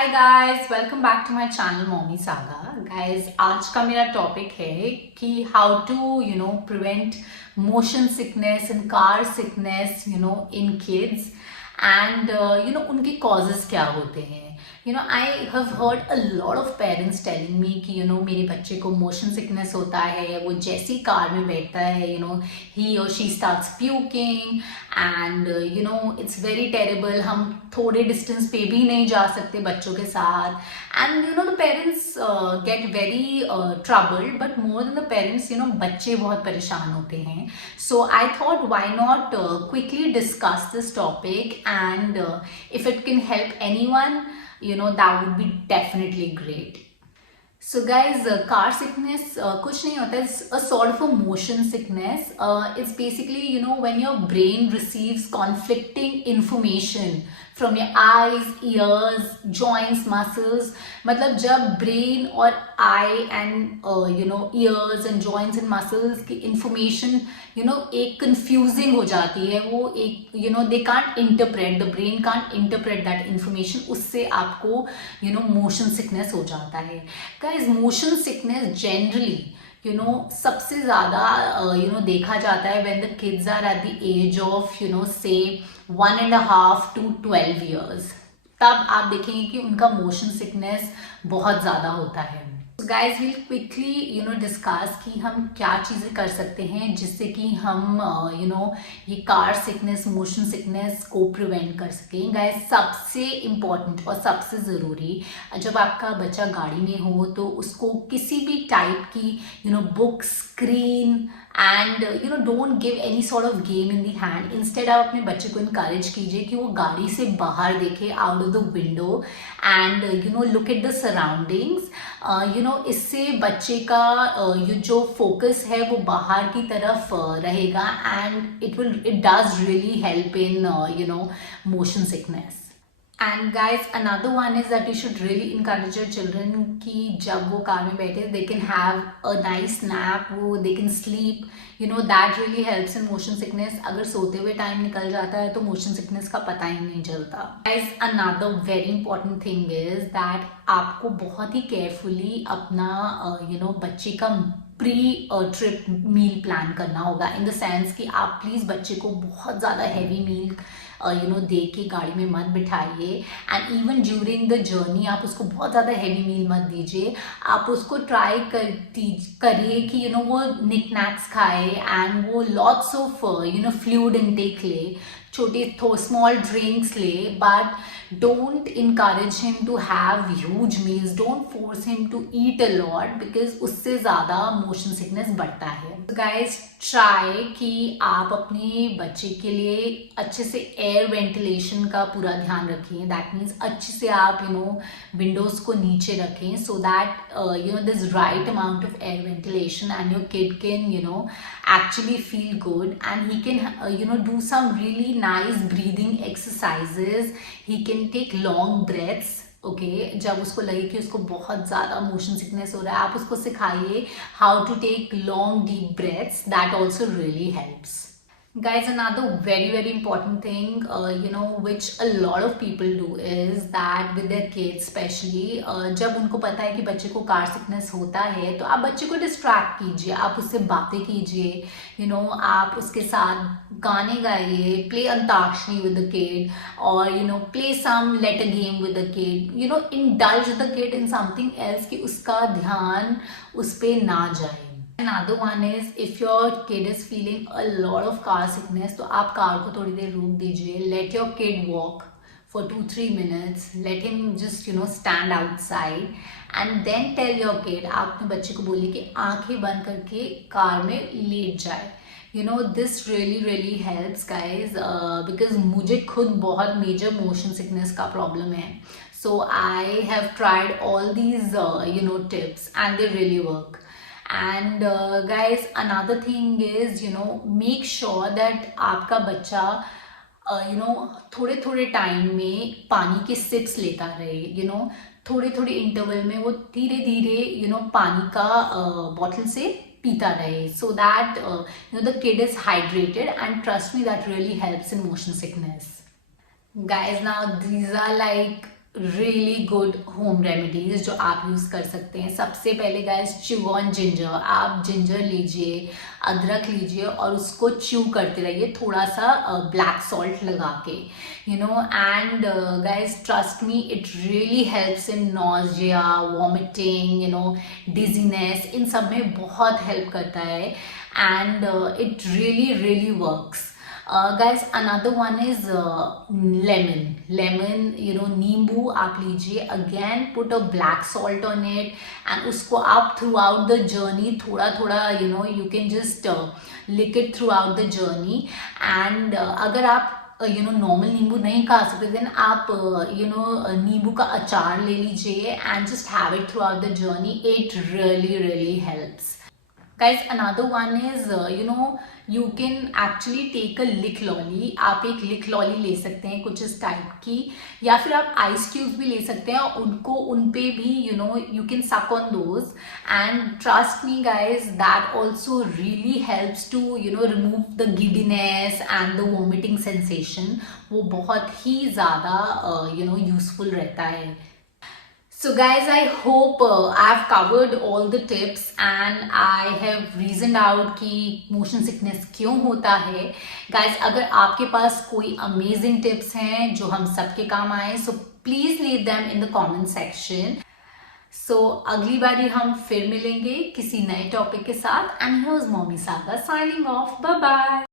Hi guys, welcome back to my channel Mommy Saga. Guys, आज का मेरा topic है कि how to prevent motion sickness and car sickness in kids and उनके causes क्या होते हैं। I have heard a lot of parents telling me कि मेरे बच्चे को मोशन सिकनेस होता है, वो जैसी कार में बैठता है ही और she starts puking and it's very terrible. हम थोड़े डिस्टेंस पे भी नहीं जा सकते बच्चों के साथ and the parents get very troubled, but more than the parents बच्चे बहुत परेशान होते हैं। So I thought why not quickly discuss this topic and if it can help anyone, that would be definitely great. So guys, car sickness kuch nahi hota, it's a sort of a motion sickness. It's basically when your brain receives conflicting information from your eyes, ears, joints, muscles. मतलब जब brain और eye and ears and joints and muscles की information एक confusing हो जाती है, वो एक they can't interpret, the brain can't interpret that information, उससे आपको motion sickness हो जाता है। Guys, motion sickness generally सबसे ज़्यादा देखा जाता है when the kids are at the age of say 1.5 to 12 years। तब आप देखेंगे कि उनका मोशन सिकनेस बहुत ज़्यादा होता है। गाइज विल क्विकली डिस्कस कि हम क्या चीज़ें कर सकते हैं जिससे कि हम ये कार सिकनेस, मोशन सिकनेस को प्रिवेंट कर सकें। गाइज, सबसे इम्पॉर्टेंट और सबसे ज़रूरी, जब आपका बच्चा गाड़ी में हो तो उसको किसी भी टाइप की book, screen and don't give any sort of game in the hand. Instead आप अपने बच्चे को इनकरेज कीजिए कि वो गाड़ी से बाहर देखे, out of the window and look at the surroundings. इससे बच्चे का ये जो फोकस है वो बाहर की तरफ रहेगा and it does really help in motion sickness. And guys, another one is that you should really encourage your children कि जब वो कार में बैठे they can have a nice nap, वो they can sleep, that really helps in motion sickness. अगर सोते हुए time निकल जाता है तो मोशन सिकनेस का पता ही नहीं चलता। Guys, another very important thing is that आपको बहुत ही केयरफुली अपना बच्चे का प्री ट्रिप मील प्लान करना होगा, इन द सेंस कि आप प्लीज़ बच्चे को बहुत ज़्यादा हैवी मील दे के गाड़ी में मत बिठाइए and even during the journey आप उसको बहुत ज़्यादा हैवी मील मत दीजिए। आप उसको ट्राई करिए कि वो निकनैक्स खाए एंड वो लॉट्स ऑफ फ्लूइड इनटेक ले, छोटे स्मॉल ड्रिंक्स ले, but don't encourage him to have huge meals, don't force him to eat a lot because उससे ज़्यादा motion sickness बढ़ता है। So guys, try कि आप अपने बच्चे के लिए अच्छे से एयर वेंटिलेशन का पूरा ध्यान रखें। दैट मीन्स अच्छे से आप विंडोज़ को नीचे रखें so that there's right amount of air ventilation and your kid can actually feel good and he can do some really nice breathing exercises. He can take long breaths. Okay, जब उसको लगे कि उसको बहुत ज़्यादा मोशन सिकनेस हो रहा है, आप उसको सिखाइए how to take long deep breaths. That also really helps. Guys, another very important thing which a lot of people do is that with their kids especially, जब उनको पता है कि बच्चे को कार सिकनेस होता है तो आप बच्चे को डिस्ट्रैक्ट कीजिए, आप उससे बातें कीजिए, आप उसके साथ गाने गाइए, play antakshari with the kid और play some letter game with the kid, indulge the kid in something else कि उसका ध्यान उस पर ना जाए। Another one is if your kid is feeling a lot of car sickness, तो आप कार को थोड़ी देर रोक दीजिए, let your kid walk for 2-3 minutes, let him just stand outside and then tell your kid, आप अपने बच्चे को बोलिए कि आंखें बंद करके कार में लेट जाए। this really helps guys, because मुझे खुद बहुत major motion sickness का problem है, so I have tried all these tips and they really work. And guys, another thing is make sure that आपका बच्चा थोड़े टाइम में पानी के सिप्स लेता रहे, थोड़े इंटरवल में वो धीरे धीरे पानी का बॉटल से पीता रहे, so that the kid is hydrated, and trust me, that really helps in motion sickness. Guys, now these are like really good home remedies जो आप यूज कर सकते हैं। सबसे पहले गाइस, च्यू ऑन जिंजर। आप जिंजर लीजिए, अदरक लीजिए और उसको च्यू करते रहिए थोड़ा सा ब्लैक सॉल्ट लगा के, and guys trust me, it really helps in nausea, vomiting, dizziness, इन सब में बहुत हेल्प करता है, and it really really works. Guys, another one is lemon, नींबू आप लीजिए, again put a black salt on it, and उसको आप throughout the journey थोड़ा थोड़ा you can just lick it throughout the journey, and अगर आप नॉर्मल नींबू नहीं खा सकते, देन आप नींबू का अचार ले लीजिए and just have it through out the journey. It really really helps. Guys, another one is, you can actually take a lick lolly। आप एक लिक लॉली ले सकते हैं कुछ इस टाइप की, या फिर आप आइस क्यूब्स भी ले सकते हैं, उनको उन पे भी you can suck on those, and trust me guys, that also really helps to remove the giddiness and the vomiting sensation। वो बहुत ही ज़्यादा useful रहता है। So guys, I hope I've covered all the tips and I have reasoned out कि motion sickness क्यों होता है। Guys, अगर आपके पास कोई amazing tips हैं जो हम सबके काम आए, so please leave them in the comment section। So अगली बारी हम फिर मिलेंगे किसी नए टॉपिक के साथ, and here's Mommy Saga signing off। Bye bye।